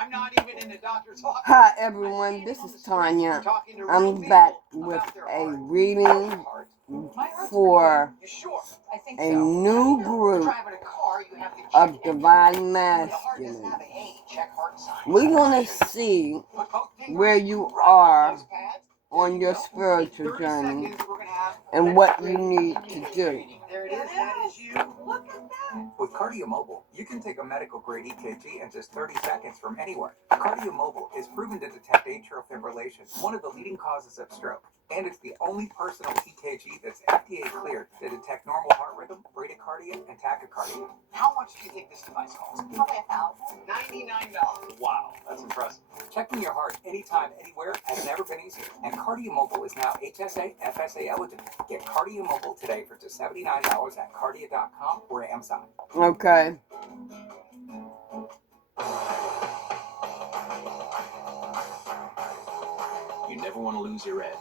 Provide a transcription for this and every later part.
I'm not even in the doctor's office. Hi everyone, this is Tanya. I'm back with a reading for a new group of divine masculine. We're going to see where you are on your spiritual journey and what you need to do. There it is. That is you. Look at that. With KardioMobile, you can take a medical-grade EKG in just 30 seconds from anywhere. KardioMobile is proven to detect atrial fibrillation, one of the leading causes of stroke. And it's the only personal EKG that's FDA cleared to detect normal heart rhythm, bradycardia, and tachycardia. How much do you think this device costs? Probably $1,000. $99. Wow, that's impressive. Checking your heart anytime, anywhere has never been easier. And KardioMobile is now HSA, FSA eligible. Get KardioMobile today for just $79 at Kardia.com or Amazon. Okay. You never want to lose your edge.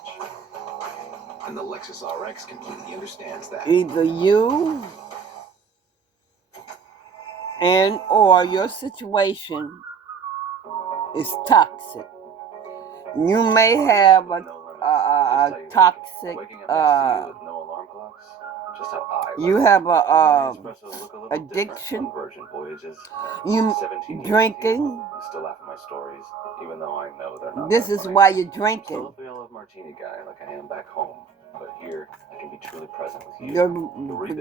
And the Lexus RX completely understands that. Either you and or your situation is toxic. You may have a toxic, you have a addiction. You drinking. Still laugh at my stories, even though I know they're not. This is why you're drinking. Still a real martini guy, like I am back home. But here, I can be truly present with you.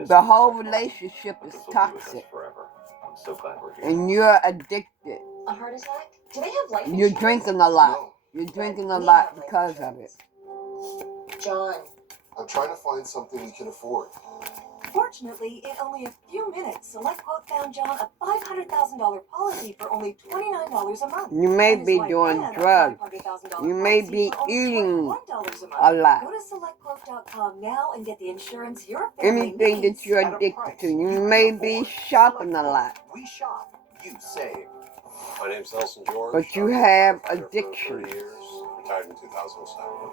The whole relationship is toxic. Forever. I'm so glad we're here. And you're addicted. A heart attack? Do they have life insurance? You're drinking a lot. No. You're drinking a lot because of it. John. I'm trying to find something we can afford. Fortunately, in only a few minutes, SelectQuote found John a $500,000 policy for only $29 a month. You may be doing drugs. You may be eating a lot. Go to SelectQuote.com now and get the insurance your family Anything needs. that you're addicted to. You may be shopping a lot. We shop, you save. My name's Nelson George. But you have addiction. 30 years, retired in 2007.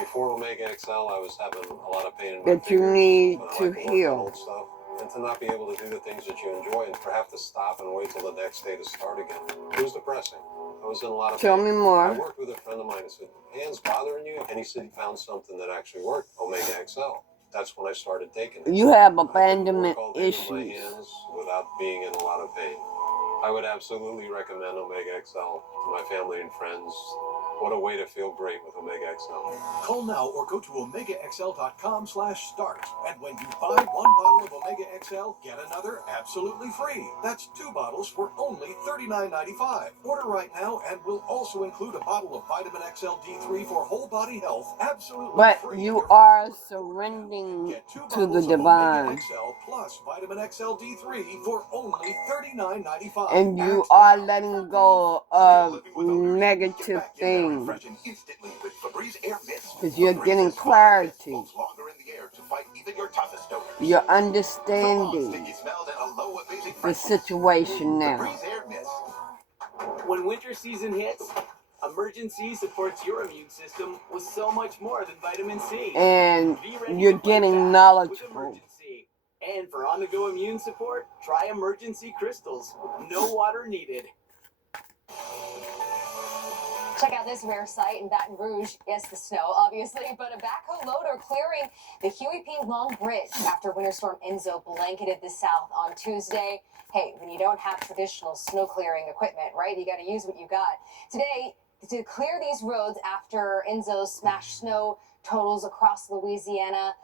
Before Omega XL, I was having a lot of pain in my That you fingers, need but I to like work on heal. old stuff, and to not be able to do the things that you enjoy and to have to stop and wait till the next day to start again. It was depressing. I was in a lot of Tell pain. me I more. worked with a friend of mine who said, "Hands bothering you?" And he said he found something that actually worked, Omega XL. That's when I started taking it. You have I could abandonment work all day with my issues. hands without being in a lot of pain. I would absolutely recommend Omega XL to my family and friends. What a way to feel great with Omega XL. Call now or go to OmegaXL.com/start. And when you buy one bottle of Omega XL, get another absolutely free. That's 2 bottles for only $39.95. Order right now and we'll also include a bottle of Vitamin XL D3 for whole body health absolutely But free. you are surrendering Get 2 to the bottles of divine. Omega XL plus Vitamin XL D3 for only $39.95. And you are letting go of negative things. Because you're getting clarity. You're understanding the situation now. When winter season hits, Emergen-C supports your immune system with so much more than vitamin C. And you're getting knowledgeable. Emergen-C. And for on-the-go immune support, try Emergen-C crystals. No water needed. Check out this rare sight in Baton Rouge. Yes, the snow, obviously, but a backhoe loader clearing the Huey P. Long Bridge after Winter Storm Enzo blanketed the South on Tuesday. Hey, when you don't have traditional snow clearing equipment, right, you got to use what you got. Today, to clear these roads after Enzo smashed snow totals across Louisiana,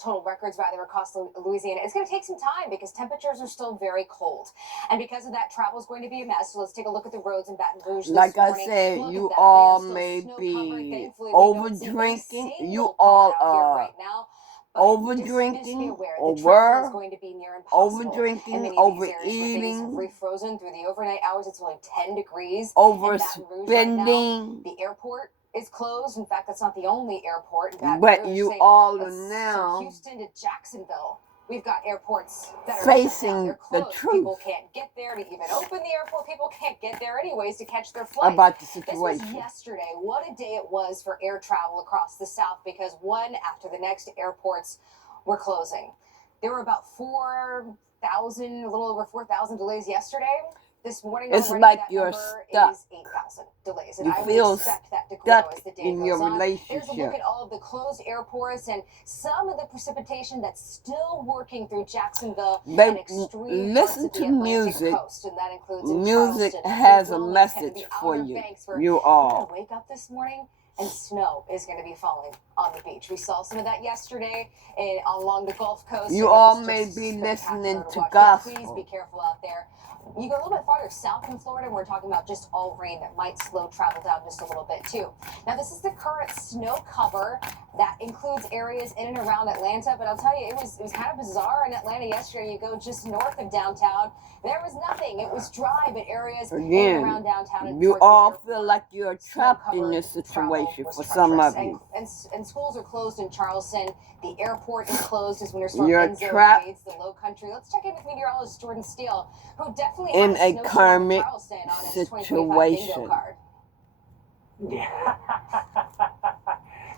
total records rather across Louisiana. It's going to take some time because temperatures are still very cold. And because of that, travel is going to be a mess. So let's take a look at the roads in Baton Rouge this Like I morning. said, Look you at that. all They are may still be snow-covered. Thankfully, we over don't see a drinking. single You car all out here are right now. But over just be drinking, aware, or the travel is were going to be near impossible. over In drinking, many of these areas where things have overeating, refrozen through the overnight hours, it's only 10 degrees. overspending. The airport is closed. In fact, that's not the only airport in Baton But Rouge. you Say, all are from now Houston to Jacksonville. We've got airports that are facing They're the closed. truth People can't get there to even open the airport. People can't get there anyways to catch their flights. about the This was situation. yesterday. What a day it was for air travel across the South because one after the next airports were closing. There were about 4,000, a little over 4,000 delays yesterday. This morning It's already, like that you're number stuck. is 8,000 delays, and You I would feel expect that to grow stuck as the day in goes your on. There's a look relationship. at all of the closed airports and some of the precipitation that's still working through Jacksonville and They extreme parts listen of the to Atlantic music. coast, and that includes in Music Charleston, has a Wilmington, message the for Outer you. Banks, where You you're gonna all. wake up this morning and snow is going to be falling on the beach. We saw some of that yesterday along the Gulf Coast. You and it all was may just be spectacular listening to to watch. So gospel. please be careful out there. You go a little bit farther south in Florida, we're talking about just all rain that might slow travel down just a little bit too. Now, this is the current snow cover that includes areas in and around Atlanta, but I'll tell you, it was kind of bizarre in Atlanta yesterday. You go just north of downtown, there was nothing. It was dry, but areas in and around Again, downtown and you towards the all airport, feel like you're trapped in this situation for some treacherous. of you. And schools are closed in Charleston. The airport is closed as Winter Storm You're Enzo trapped invades the Low Country. Let's check in with meteorologist Jordan Steele, who definitely in had a snowstorm in karmic Charleston on his 2025 bingo situation. card. Yeah.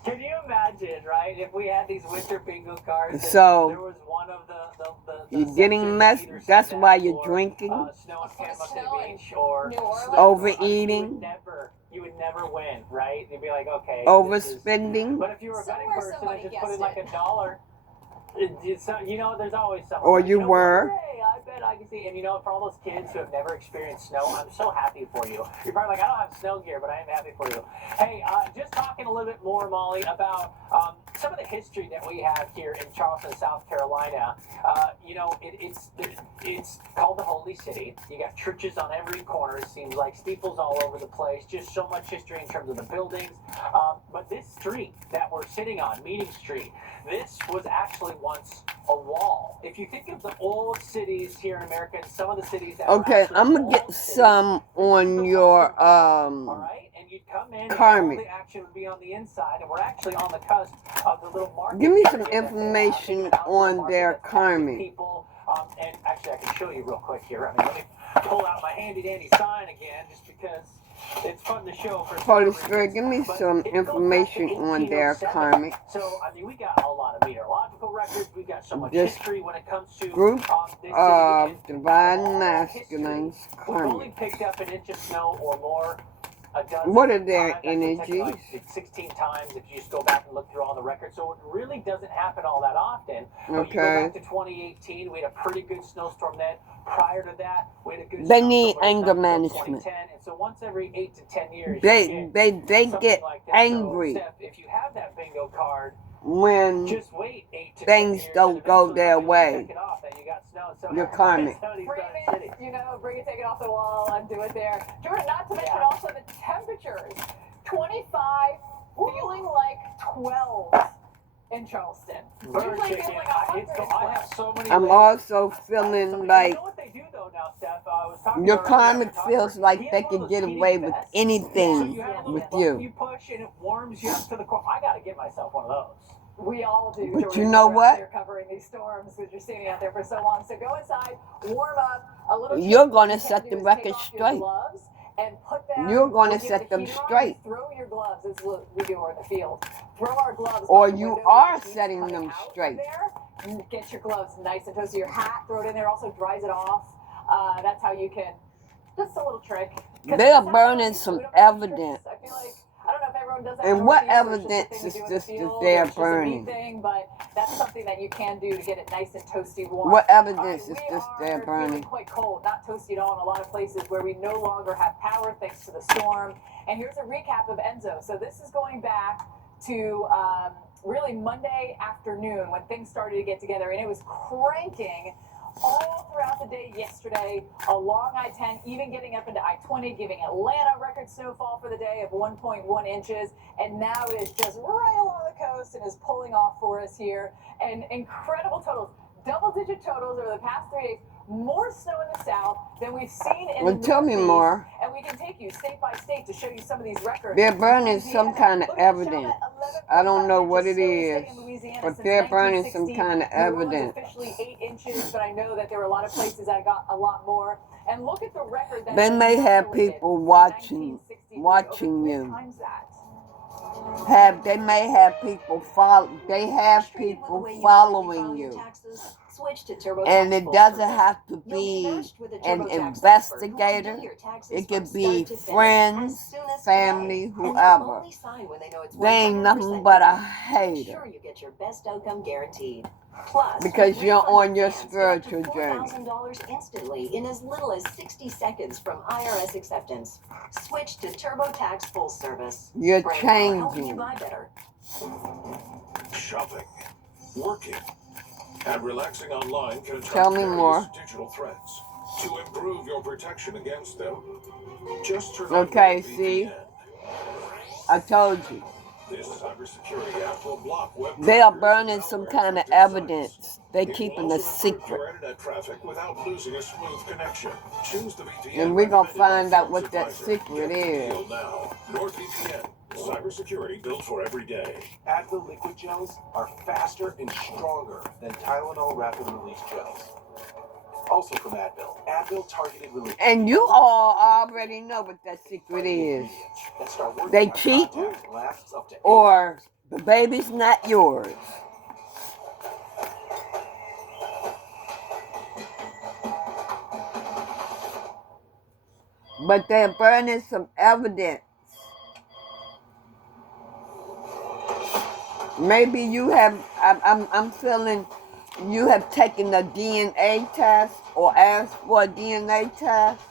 Can you imagine, right? If we had these winter bingo cards, and So, there was one of the you're sections getting that messed. either said That's that why you're or, drinking, snow in For the Panama snow in Beach or New Orleans. snow. I mean, overeating, you would never win, right? You'd be like, okay, this is. overspending, But if you were a betting Somewhere person and somebody just put in guessed like it. $1, you know, there's always someone. or like, you know were. what? Hey, I bet I can see. And you know, for all those kids who have never experienced snow, I'm so happy for you. You're probably like, I don't have snow gear, but I am happy for you. Hey, just talking a little bit more, Molly, about some of the history that we have here in Charleston, South Carolina. You know, it's called the Holy City. You got churches on every corner. It seems like steeples all over the place. Just so much history in terms of the buildings. But this street that we're sitting on, Meeting Street, this was actually once a wall. If you think of the old cities here in America, and some of the cities that Okay, were actually I'm gonna walled get cities, some on your all right, and you'd come in, and all karmic. the action would be on the inside, and we're actually on the cusp of the little market. Give me some area that they have. information Think about on market their that's packed with karmic. people. And actually, I can show you real quick here. I mean, let me pull out my handy dandy sign again, just because it's fun to show for Holy some Spirit, give me But some it goes back to information on their 1807. karmic. So, I mean, we got a lot of meteorological records. We got so much This history when it comes to group this city. of And divine all that history, masculines we've only karmic. picked up an inch of snow or more a dozen What are their times. Actually, technically, energies? like 16 times if you just go back and look through all the records. So it really doesn't happen all that often. But you go Okay. back to 2018, we had a pretty good snowstorm then. Prior to that, we had a good They snowstorm need when it anger was management. 2010. And so once every 8 to 10 years, They you they get something get like that. angry So, Steph, if you have that bingo card, when just wait 8 to 10 things years, don't and go eventually their you'll be able to way. check it off that you got snow. So Your karmic. somebody's Bring starting it, city. you know, bring it, take it off the wall, undo it there. Jordan, not to mention also the temperatures. 25, feeling like 12 in Charleston. Bird Usually it chicken. feels like I have so many. I'm ways. also So, feeling you like know what they do though now, Steph? I was talking your to our karmic photographer. feels like He they has one can of get those away heating with vests. So anything you have a with little button you. you push and it warms you up to the core. I gotta get myself one of those. We all do. But Jordan, you know when we're what? out there covering these storms because you're standing out there for so long. So go inside, warm up a little. You're trick gonna you can set do the is record take off your straight. gloves and put them. You're gonna when you have set the them heater on, straight. Throw your gloves. This is what we do in the field. Throw our gloves. Or by the you window are where the heat's setting coming them out of straight. There. And get your gloves nice and toasty. Your hat, throw it in there. Also dries it off. That's how you can. Just a little trick. 'Cause They are it sounds burning like some we don't have tricks. evidence. I feel like I don't know if everyone does that. And in what Northeast, or it's just a evidence thing we is do in the this that field, they're or it's just a me burning? thing, but that's something that you can do to get it nice and toasty warm. What All evidence right, is we this are they're feeling burning? quite cold, not toasty at all in a lot of places where we no longer have power thanks to the storm. And here's a recap of Enzo. So this is going back to really Monday afternoon when things started to get together, and it was cranking all throughout the day yesterday along I-10, even getting up into I-20, giving Atlanta record snowfall for the day of 1.1 inches. And now it is just right along the coast and is pulling off for us here. And incredible totals, double-digit totals over the past 3 days. More snow in the south than we've seen in Well, the tell me Northeast. more. And we can take you state by state to show you some of these records. They're burning some Louisiana, kind of look at the evidence. showing at I don't know 11.5 what inches it snow stay is, in Louisiana but since they're burning some 1960. kind of New Orleans evidence. officially 8 inches, but I know that there were a lot of places that got a lot more. And look at the record that They may have people from watching 1963, watching over 3 you. times that. They may have people follow. They have people following you. Switch to TurboTax And it Full doesn't Service. have to You'll be be matched with a an TurboTax expert who will investigator. do your taxes It from could start be to finish friends, as soon as family, today. And they'll whoever. only sign when they know it's They ain't 100% nothing but a done to hater. ensure you get your best outcome guaranteed. Plus, Because with you're refund on your plans, get up to spiritual journey. $4,000 instantly in as little as 60 seconds from IRS acceptance. Switch to TurboTax Full Service. You're Brain power, helping you changing. buy better. Shopping, working, and relaxing online can attract Tell me various more. digital threats. To improve your protection against them, just turn on Okay, NordVPN. see? I told you. This cybersecurity app will block web They are trackers burning and some malware kind of infected sites. evidence. They It will keeping a also encrypt secret. your internet traffic without losing a smooth connection. Choose the VPN And we're going to recommended find by out what that Advisor. secret Get the is. deal now. NordVPN. Cybersecurity built for every day. Advil liquid gels are faster and stronger than Tylenol rapid release gels. Also from Advil, Advil targeted release. And you all already know what that secret is. That start working They on cheat contact and lasts up to 8 or the baby's not yours. But they're burning some evidence. Maybe you have, I'm feeling you have taken a DNA test or asked for a DNA test.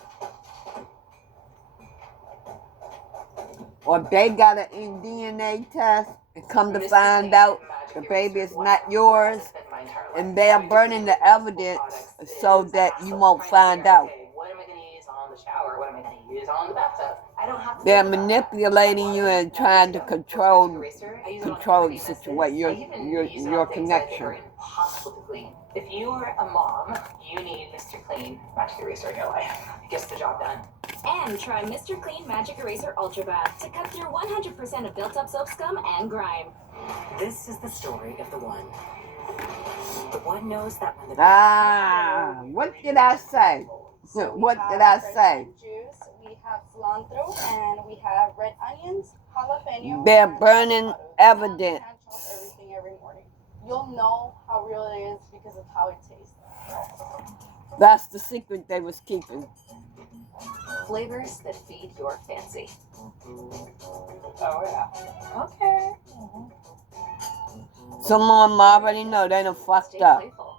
Or they got a DNA test and come to find out the baby is not yours. And they are burning the evidence so that you won't find out. What am I going to use on the shower? What am I going to use on the bathtub? I don't have to. They're manipulating you and trying to control the situation, your connection. Impossible to clean. If you are a mom, you need Mr. Clean Magic Eraser in your life. It gets the job done. And try Mr. Clean Magic Eraser Ultra Bath to cut through 100% of built-up soap scum and grime. This is the story of the one. The one knows that when the What did I say? What did I say? Juice, we have cilantro, and we have red onions, jalapeno. They're and burning avocados. evidence. You can't trust everything every morning. You'll know how real it is because of how it tastes. That's the secret they was keeping. flavors that feed your fancy. Oh, yeah. Okay. Some of them already know they done fucked Stay up. playful.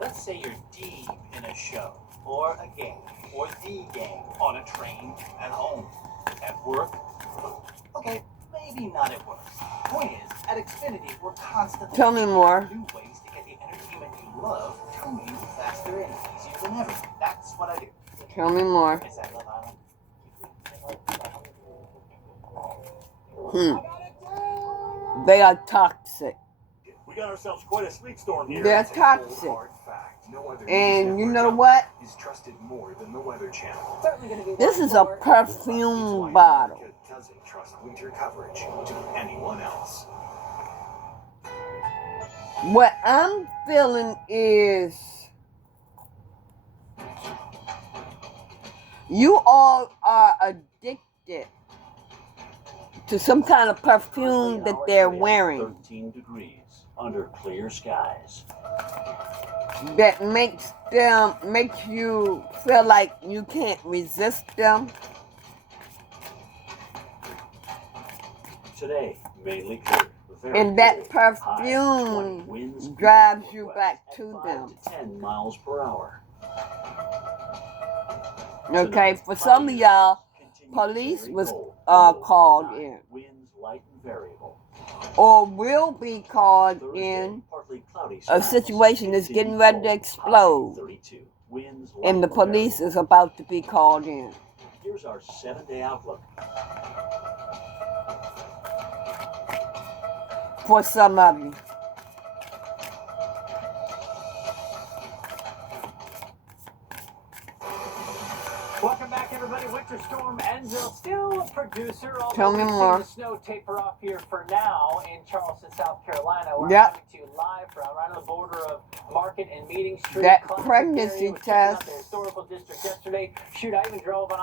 Let's say you're deep in a show, or a game, or the game, on a train, at home, at work. Okay, maybe not at work. Point is, at Xfinity, we're constantly Tell me more. new ways to get the entertainment you love to you faster and easier than ever. That's what I do. Tell me more. Is that Love Island? They are toxic. We got ourselves quite a sleet storm here. They're toxic. And you know what? Is trusted more than the Weather Channel. Certainly going to be This is a perfume bottle. Doesn't trust winter coverage to anyone else. What I'm feeling is you all are addicted to some kind of perfume that they're wearing 13 degrees under clear skies. that makes you feel like you can't resist them. Today, mainly clear. Very And that cool. High 20 perfume winds drives northwest you back at to 5 them. to 10 miles per hour. Okay, for some of y'all, police was called in Winds light and variable. or will be called Thursday, in. partly cloudy A skies. situation is getting ready to High explode, 32. Winds light and the police variable. is about to be called in. Here's our 7-day outlook. For some of you. Welcome back, everybody. Winter Storm Enzo, still a producer. Although Tell me we've seen more. the snow taper off here for now in Charleston, South Carolina. We're Yep. coming to you live from right on the border of Market and Meeting Street. That Classic pregnancy area. Was checking out test. the historical district yesterday. Shoot, I even drove on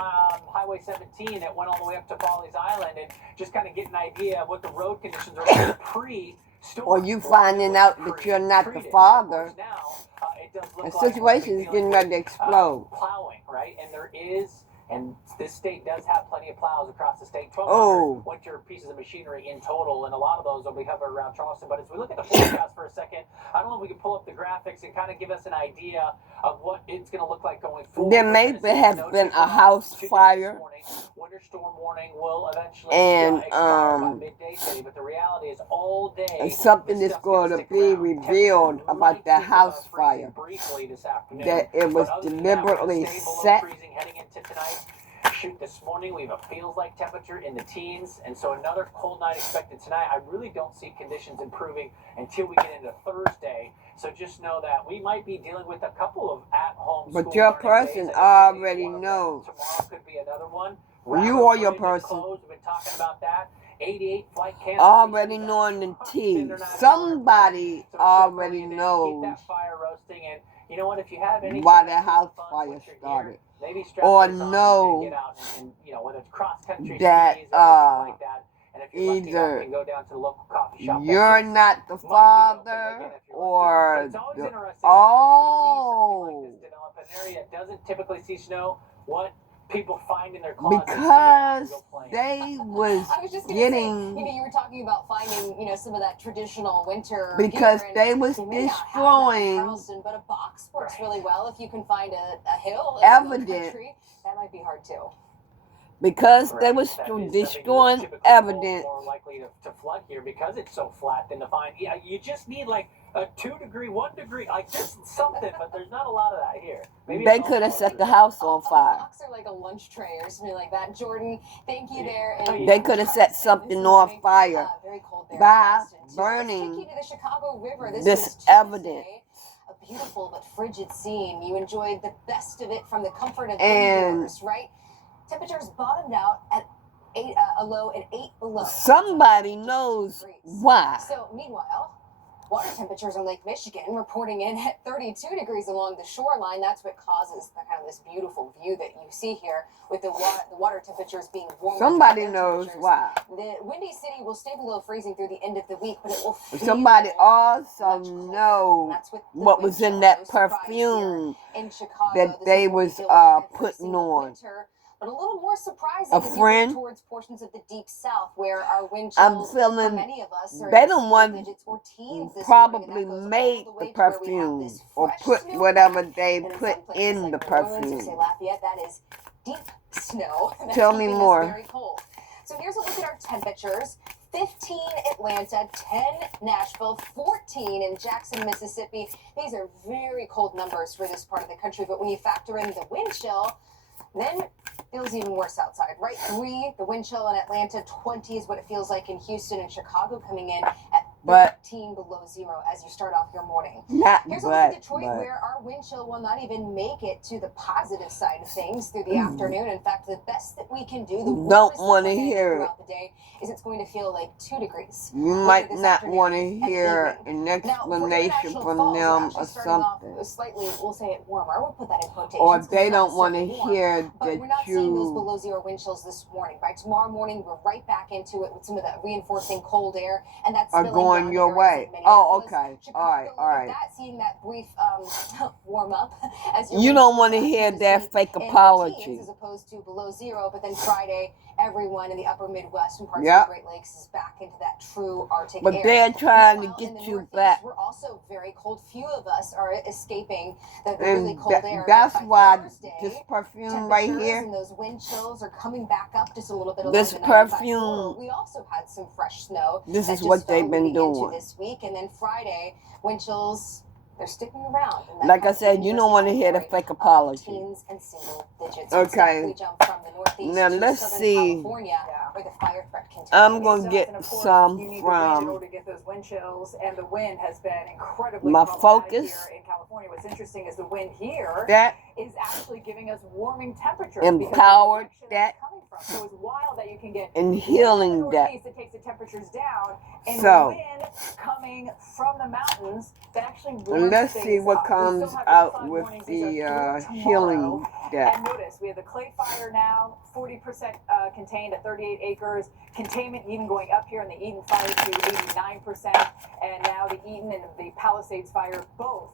Highway 17 that went all the way up to Follies Island and just kind of get an idea of what the road conditions are like pre or you finding out that you're not the father, the situation is getting ready to explode. Plowing, right? And there is, and this state does have plenty of plows across the state. 1,200 Oh. winter pieces of machinery in total, and a lot of those will be covered around Charleston. But as we look at the forecast for a second, I don't know if we can pull up the graphics and kind of give us an idea of what it's going to look like going forward. There may have been a house fire. Winter storm warning will eventually And expire by midday today, but the reality is all day something this is stuff's going gonna to stick be around. revealed about the house Freezing fire. briefly this afternoon. That it was But other than that, we're gonna deliberately stay below set. freezing heading into tonight. Shoot, this morning we have a feels like temperature in the teens, and so another cold night expected tonight. I really don't see conditions improving until we get into Thursday. So just know that we might be dealing with a couple of at-home. But school your learning person days. already knows. Tomorrow could be another one. You or your Rapid person closed. We've been talking about that. 88 flight cancellations. already knowing the tea. Somebody already Keep knows that fire roasting, and you know what? If you have any why the house fire started. maybe strap Or this on know and get out and you know, whether it's cross country that, skis or anything like that. And if you're lucky enough, either you can go down to the local coffee shop. you're not the father or the, oh, An area doesn't typically see snow. What people find in their closets because they was I was just gonna getting, say, you know, you were talking about finding, you know, some of that traditional winter because gear, and they was they may not have that in destroying Charleston, but a box works really well if you can find a hill in the evidence. country. That might be hard too. Because they was That is destroying typically evidence. more likely to flood here because it's so flat than to find. Yeah, you just need like a 2 degree, 1 degree, like just something, but there's not a lot of that here. Maybe They it's could have also- set the house on A fire. box or like a lunch tray or something like that. Jordan, thank you there. And They could have set something on fire very cold there in by Charleston, too. Let's take burning you to the Chicago River. this was evidence. Tuesday. A beautiful but frigid scene. You enjoyed the best of it from the comfort of And indoors, right? Temperatures bottomed out at a low at 8 below. somebody knows why. So meanwhile, water temperatures in Lake Michigan reporting in at 32 degrees along the shoreline. That's what causes the kind of this beautiful view that you see here with the water temperatures being warmer. Somebody knows why. The Windy City will stay below freezing through the end of the week, but it will feel Somebody also much colder. know That's with the what wind was in chill. that No surprise perfume here in Chicago. that This they is what we was feel like every putting single on. winter. But a little more surprising A as you friend? move towards portions of the deep south where our wind I'm chills for feeling many of us are they in don't single want digits or teens this probably morning, and that goes all made the the way to where we have perfume this or fresh put snowpack. whatever they And in put some places in the like New Orleans or say perfume. Lafayette, that is deep snow. That's Tell me keeping us more. very cold. So here's a look at our temperatures. 15 Atlanta, 10 Nashville, 14 in Jackson, Mississippi. These are very cold numbers for this part of the country, but when you factor in the wind chill, then it feels even worse outside. Right, 3, the wind chill in Atlanta, 20 is what it feels like in Houston and Chicago coming in at But 13 below zero as you start off your morning. not Here's a look at but Detroit, where our wind chill will not even make it to the positive side of things through the afternoon. In fact, the best that we can do, the don't warmest that want to we're gonna get hear it. throughout the day, is it's going to feel like 2 degrees. You later might this not afternoon want to and hear evening. an Now, for explanation International from Falls, we're them actually or starting off something. slightly, we'll say it warmer. We'll put that in quotations. Or 'cause they it's not don't want to super warm. hear But that we're not seeing those you below zero wind chills this morning. By tomorrow morning, we're right back into it with some of that reinforcing cold air, and that's are spilling going down to your areas way. like Oh, Minneapolis, okay. Chicago, All right, look all at right. that, seeing that brief warm up as You wind don't want to chills hear continue their to fake be in the apology. teens as opposed to below zero. But then Friday, everyone in the upper Midwest and parts Yep. of the Great Lakes is back into that true Arctic But air. they're trying to Meanwhile, get in the you Northeast, back. we're also very cold. Few of us are escaping the really And cold air. that's By why Thursday, this perfume right temperatures here, and those wind chills are coming back up just a little bit. this along the 95 perfume, corridor. We also had some fresh snow. this that is just what fell they've been leading into doing. this week, and then Friday wind chills. They're sticking around. in that Like kind I of said, you dangerous don't want to hear the category fake of apology. teens and single digits. Okay. Instead, we jump from the Northeast Now to let's Southern see. California, where the fire threat continues. I'm going to get And of course, some you need the wind in from order to get those wind chills, and the wind has been incredibly my problematic Focus. here in California. What's interesting is the wind here That is actually giving us warming temperatures. empowered because of the direction that. it's coming from. So it's wild that you can get and healing that. northeast that takes the temperatures down, and So, the wind coming from the mountains that actually and warms let's see things what up. We comes still have out flood with warnings. These the are through healing tomorrow. that. And notice, we have the Clay Fire now, 40% contained at 38 acres. Containment even going up here in the Eden Fire to 89%. And now the Eden and the Palisades Fire both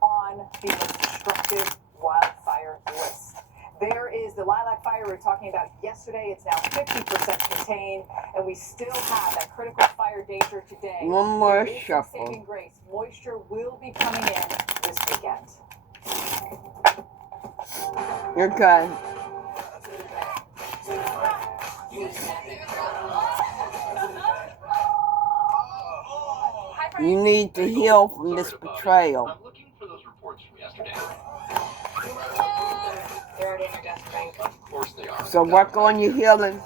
on the most destructive wildfire list. There is the Lilac Fire we were talking about yesterday. It's now 50% contained, and we still have that critical fire danger today. One more There is some shuffle. saving grace. Moisture will be coming in this weekend. Okay. You need to heal from this betrayal. I'm looking for those reports from yesterday. They're already in your desk, Frank. Of course they are. So work on your healing.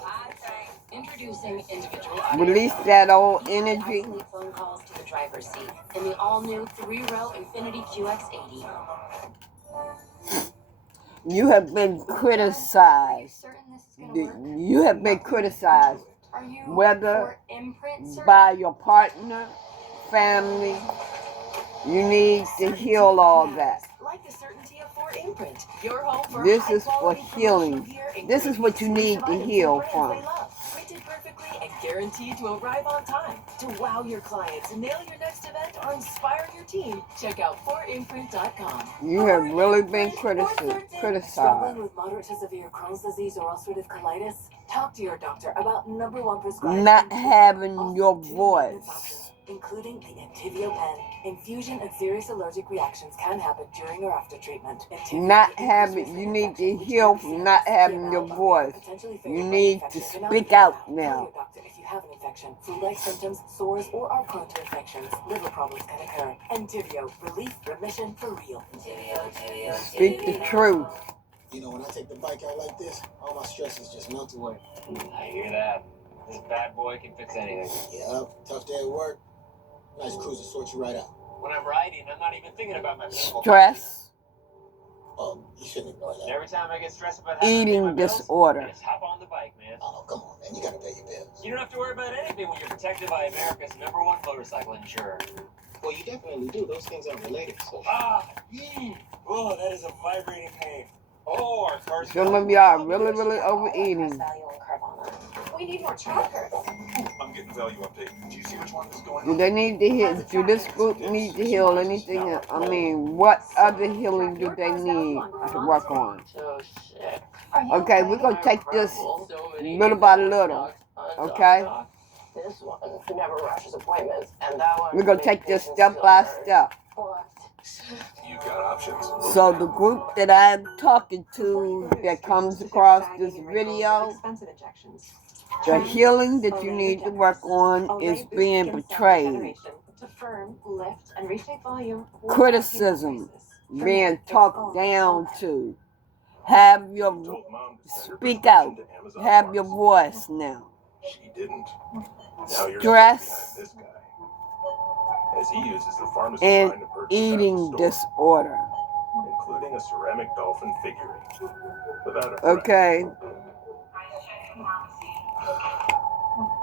Introducing individual Release that old energy. phone calls to the driver's seat in the all-new 3-row Infiniti QX80. You have been criticized. You have been criticized, whether by your partner, family. You need to heal all that. Like the certainty of 4 Imprint. Your home for This is for healing. This is what you need to heal from. Printed perfectly and guaranteed to arrive on time. To wow your clients, nail your next event, or inspire your team, check out 4imprint.com. You have really been criticized. Struggling with moderate to severe Crohn's disease or ulcerative colitis? Talk to your doctor about #1 prescribed. Not having your voice. Including the Entyvio pen. Infusion and serious allergic reactions can happen during or after treatment. Not having, you need to heal from not having your voice. You need to speak out now. If you have an infection, flu-like symptoms, sores, or are prone to infections, liver problems can occur. Entyvio, relief, remission for real. Speak the truth. You know, when I take the bike out like this, all my stresses just melt away. I hear that. This bad boy can fix anything. Yeah, tough day at work. Nice cruiser sort you right out. When I'm riding, I'm not even thinking about my people. Stress. Oh, you shouldn't ignore that. And every time I get stressed about having to pay my Eating bills, disorder. I just hop on the bike, man. Oh, come on, man. You gotta pay your bills. You don't have to worry about anything when you're protected by America's #1 motorcycle insurer. Well, you definitely do. Those things aren't related, so. Oh, that is a vibrating pain. Oh, our car's Some of y'all are really, really overeating. We need more trackers. I'm getting value update. Do you see which one is going Do they need to heal? Do this group need to heal anything else? I mean, what other healing do they need to work on? Okay, we're going to take this little by little. Okay? This one never rushes appointments, and that one. We're going to take this step by step. You've got options. So the group that I'm talking to that comes across this video, the healing that you need to work on is being betrayed. Criticism, being talked down to. Have your, speak out. Have your voice now. She didn't. Now you're Stress this guy. As he uses the pharmacy and line to purchase eating out of the store, disorder. including a ceramic dolphin figurine. Without a Okay.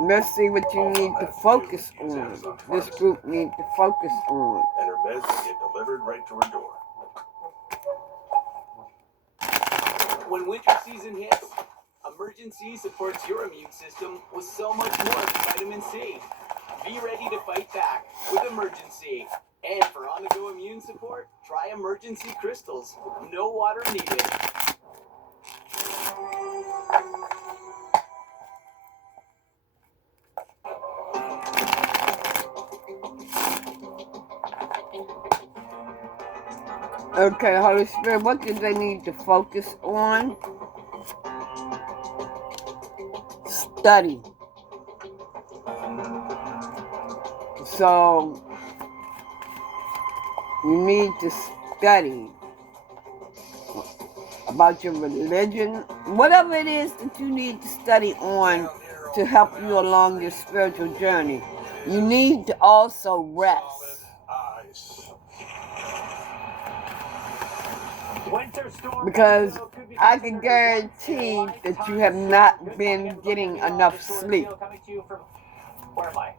Let's see what you need to focus on. This group needs to focus on. and her meds get delivered right to her door. When winter season hits, Emergen-C supports your immune system with so much more than vitamin C. Be ready to fight back with Emergen-C. And for on-the-go immune support, try Emergen-C Crystals. No water needed. Okay, Holy Spirit, what do they need to focus on? Study. So, you need to study about your religion, whatever it is that you need to study on to help you along your spiritual journey. You need to also rest. Winter storm Because I can guarantee that you have not been getting enough sleep. Coming to you from, where am I?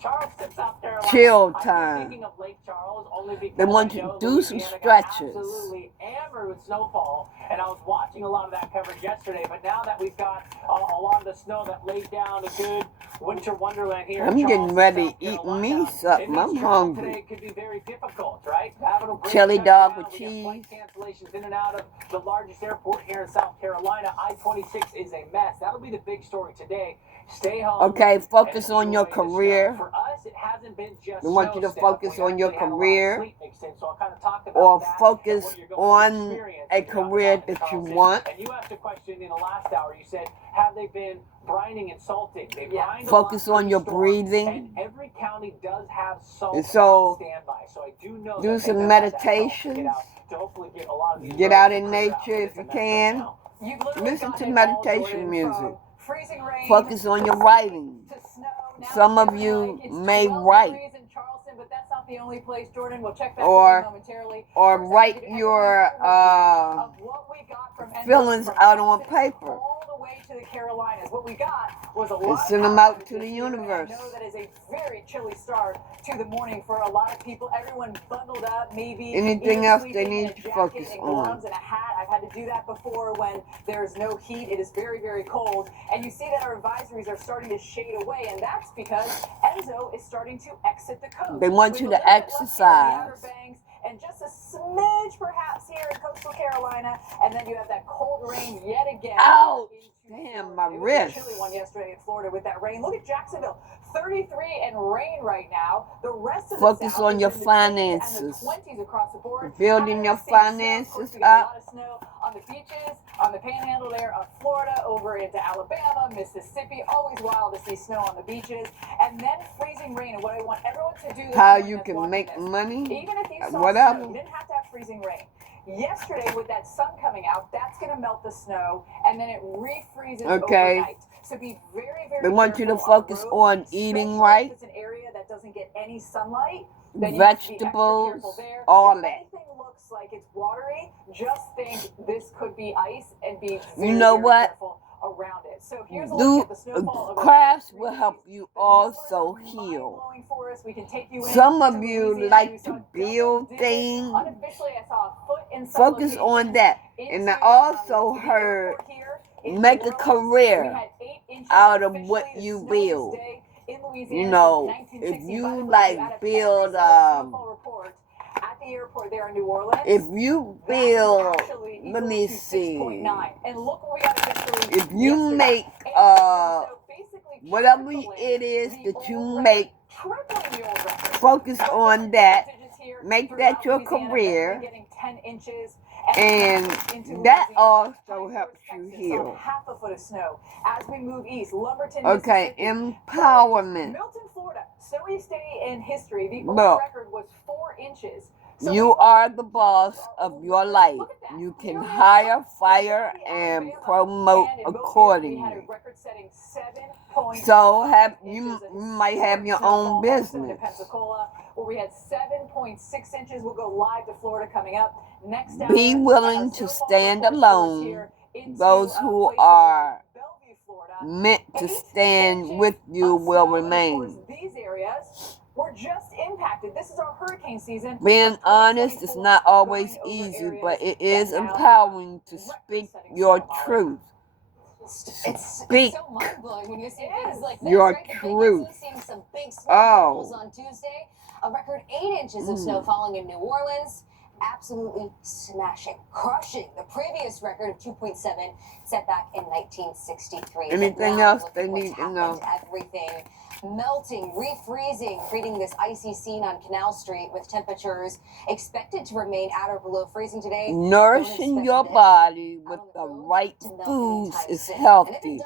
Charleston, South Carolina. Chill I'm time. thinking of Lake Charles only because They want I you to know do some Louisiana got stretches. absolutely hammered with snowfall, and I was watching a lot of that coverage yesterday. But now that we've got a lot of the snow that laid down a good winter wonderland here, I'm getting ready to eat me something. I'm hungry. Today could be very difficult, right? Having a break Chili shut dog down, with we got cheese. flight cancellations in and out of the largest airport here in South Carolina. I-26 is a mess. That'll be the big story today. Stay home. Okay, focus and on your enjoy the snow. career. For us, it hasn't been just We want you to snow, focus Steph. We on your actually had a lot of career, sleep mixed in, so I'll kind of talk about or that and focus what you're going to on experience a if you're out career and about in that you Charleston. want. And you asked a question in the last hour. You said, have they been brining and salting? They brined a Focus lot on your pre-storm, breathing. and every county does have salt And so, on standby. So I do know do that some they have that salt to meditation. get out, to hopefully get a lot of these Get roads out to in clear out, nature but if it's a you mess right can. now. You've literally Listen gotten to it all, meditation Jordan, music. from freezing rain Focus on your writing. to snow. Now Some it's of you like it's may 12 write, degrees in Charleston, but that's not the only place, Jordan. We'll check back or with you momentarily. or First, I write give your of what we got from feelings from out on Texas paper all the way to the Carolinas. What we got was a and lot send of them out powers to the this year, and universe. I know that is a very chilly start to the morning for a lot of people. Everyone bundled up, maybe Anything even else they sleeping in need a to jacket focus and on. gloves and a hat. I've had to do that before when there's no heat. It is very, very cold. And you see that our advisories are starting to shade away, and that's because Enzo is starting to exit the coast. They want With you a to little bit left here in the Outer exercise. Banks, and just a smidge perhaps here in coastal Carolina, and then you have that cold rain yet again. Ouch! Damn, my It was wrist. a chilly one yesterday in Florida with that rain. Look at Jacksonville, 33 and rain right now. The rest of the Focus South on is your in the teens finances. and the 20s across the board. Building your Having seen snow, of finances course, we got a up. lot of snow on the beaches, on the panhandle there of Florida, over into Alabama, Mississippi. Always wild to see snow on the beaches. And then freezing rain. And what I want everyone to do this How morning you that's can watching make this, money, even if you saw whatever. snow, you didn't have to have freezing rain. Yesterday, with that sun coming out, that's going to melt the snow, and then it refreezes Okay. overnight. So be very, very They want you to careful on focus roads, on eating especially right, if it's an area that doesn't get any sunlight. Then you have to be extra vegetables, careful there. all If that. anything looks like it's watery, just think this could be ice, and be very, You know very what? careful around it. So here's a Do look at the snowfall over crafts will help you also heal. blowing for us. We can take you in Some to of you Louisiana. like You to saw build double-digit. things. Unofficially, I saw a foot in some Focus on locations that. And I into, also the heard airport here in make New a Orleans. We career had 8 inches out of officially what the you snowiest build. day in Louisiana You since know, 1960. if By the you way, if you like add up build every single snowfall report at the airport there in New Orleans, if you that is build, actually let equal me to see, 6.9. And look what we got officially if you yesterday. make So basically whatever tripling it is the that you old make, record, tripling the old record. focus Double on that, digits here make throughout that your Louisiana, career, Bentley getting 10 inches, and into that Louisiana. also Pine helps Forest, you Texas, heal. saw half a foot of snow. As we move east, Lumberton, Okay, Mississippi, empowerment. Milton, Florida, snowiest day in history. The old Look, record was 4 inches. So you are the boss of your life. You can hire, fire, and promote and in Mobile, we had a accordingly. record-setting 7.5 So have you inches of might have your snowfall. own Also business. to Pensacola, where we had 7.6 inches. We'll go live to Florida coming up next hour. Be willing to stand alone. Those who are meant to stand with you will remain. These areas were just impacted. This is our hurricane season. Being honest is not always easy, but it is empowering to speak your truth. It's Speak so mind-blowing when you see things like this, your right? The big truth. news, seeing some big snowfalls Oh. on Tuesday. A record 8 inches of snow falling in New Orleans. Absolutely smashing, crushing the previous record of 2.7 set back in 1963. But Anything now, else look they at what's need to happened. know? Everything melting, refreezing, creating this icy scene on Canal Street with temperatures expected to remain at or below freezing today. Nourishing your body with the right foods is healthy,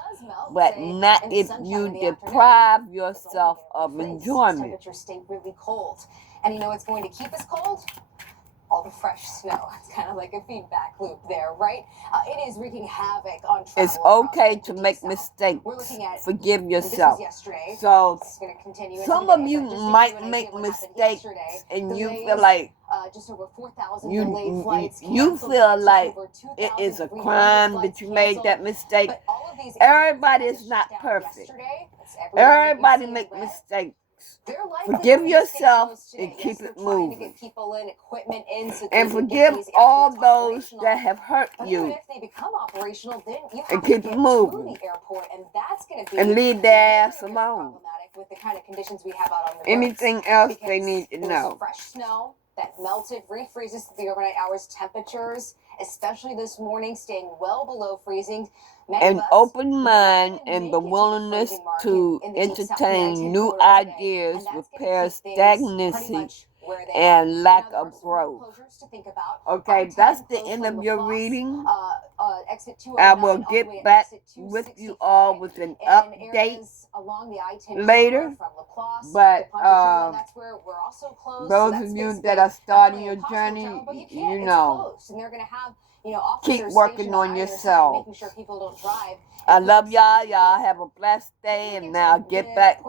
but not if you deprive yourself of enjoyment. Temperatures stay really cold. And you know what's going to keep us cold? All the fresh snow. It's kind of like a feedback loop there, right? It is wreaking havoc on travel. It's okay to make mistakes. Forgive yourself. So, some of you might make mistakes and you feel like, just over 4,000 You delayed flights. you canceled feel flights, like over it 2,000 is a 300 crime flights that you made canceled. that mistake. But all of these Everybody airlines is that not shut down perfect. yesterday, it's everyone that you Everybody see in make red, mistakes. they're likely Forgive going to stay yourself closed today. and Yes, keep they're it trying to moving. get people in, equipment in, so they And can get forgive these all airports those operational. that have hurt But even you. if they become operational, then you And have to keep get it to moving. the airport, and that's going to be And leave their ass very alone. problematic with the kind of conditions we have out on the roads. Anything else they Because need to there's know. fresh snow that melted, refreezes through the overnight hours. Temperatures, especially this morning, staying well below freezing. Many An of us open may not mind even and make the it to the willingness freezing market to in the Deep South, the entertain I-10 new corridor today, ideas and that's repair going to keep things pretty stagnancy much where they are. and lack Now, there are of some growth. closures to think about. Okay, I-10 that's the closed end from of your LaFosse, reading. exit I 209 will all the way get to back exit with you all 265, with an and update areas along the I-10 later. corridor from LaPlace But to Ponchatoula, that's where we're also closed. So those that's of you basically that are not starting only your impossible journey, travel, but you you can't. It's know, closed, and they're going to have keep officers working stationed on either side, yourself. making sure people don't drive. I love y'all. Y'all have a blessed day, and now get back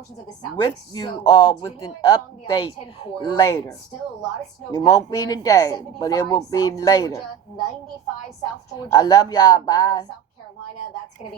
with you all with an update later. Still a lot of snow It won't be today, but it will be later. I love y'all. Bye. South Carolina, that's going to be